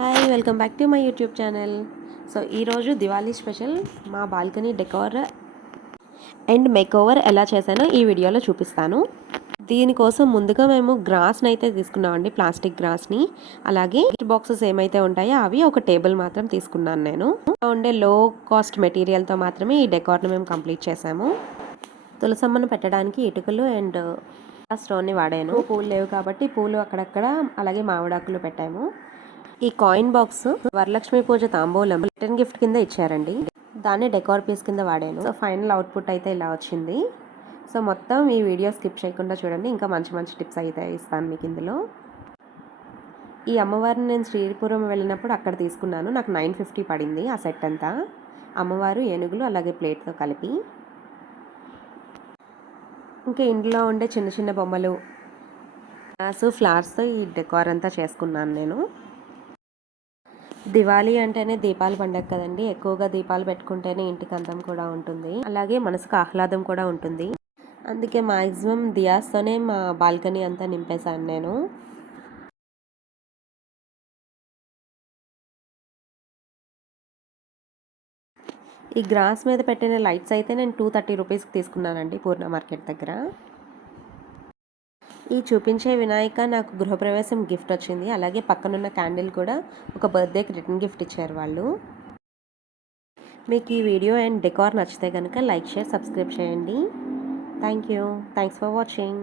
Hi welcome back to my YouTube channel. So ఈరోజు Diwali special మా balcony decor and makeover ఎలా చేశానో ఈ వీడియోలో చూపిస్తాను. దీనికోసం ముందుగా మేము గ్రాస్ని అయితే తీసుకున్నామండి, ప్లాస్టిక్ గ్రాస్ని. అలాగే బాక్సెస్ ఏమైతే ఉంటాయో అవి ఒక టేబుల్ మాత్రం తీసుకున్నాను. నేను ఉండే లో కాస్ట్ మెటీరియల్తో మాత్రమే ఈ డెకోర్ని మేము కంప్లీట్ చేసాము. తులసమ్మను పెట్టడానికి ఇటుకలు అండ్ స్టోన్ని వాడాను. పూలు లేవు కాబట్టి పూలు అక్కడక్కడ, అలాగే మామిడాకులు పెట్టాము. ఈ కాయిన్ బాక్స్ వరలక్ష్మి పూజ తాంబూలం రిటర్న్ గిఫ్ట్ కింద ఇచ్చారండి. దాన్ని డెకోర్ పీస్ కింద వాడాను. సో ఫైనల్ అవుట్పుట్ అయితే ఇలా వచ్చింది. సో మొత్తం ఈ వీడియో స్కిప్ చేయకుండా చూడండి, ఇంకా మంచి మంచి టిప్స్ అయితే ఇస్తాను మీకు ఇందులో. ఈ అమ్మవారిని నేను శ్రీపురం వెళ్ళినప్పుడు అక్కడ తీసుకున్నాను. నాకు 950 పడింది ఆ సెట్ అంతా. అమ్మవారు, ఏనుగులు, అలాగే ప్లేట్తో కలిపి. ఇంకా ఇంట్లో ఉండే చిన్న చిన్న బొమ్మలు, ఫ్లవర్స్తో ఈ డెకోర్ అంతా చేసుకున్నాను నేను. దివాళీ అంటేనే దీపాల పండగ కదండి. ఎక్కువగా దీపాలు పెట్టుకుంటేనే ఇంటికి అందం కూడా ఉంటుంది, అలాగే మనసుకు ఆహ్లాదం కూడా ఉంటుంది. అందుకే మ్యాక్సిమం దియాస్తోనే మా బాల్కనీ అంతా నింపేశాను నేను. ఈ గ్రాస్ మీద పెట్టిన లైట్స్ అయితే నేను 230 రూపీస్కి తీసుకున్నానండి, పూర్ణ మార్కెట్ దగ్గర. ఈ చూపించే వినాయక నాకు గృహప్రవేశం గిఫ్ట్ వచ్చింది. అలాగే పక్కనున్న క్యాండిల్ కూడా ఒక బర్త్డేకి రిటర్న్ గిఫ్ట్ ఇచ్చారు వాళ్ళు. మీకు ఈ వీడియో అండ్ డెకార్ నచ్చితే కనుక లైక్, షేర్, సబ్స్క్రైబ్ చేయండి. Thanks for watching.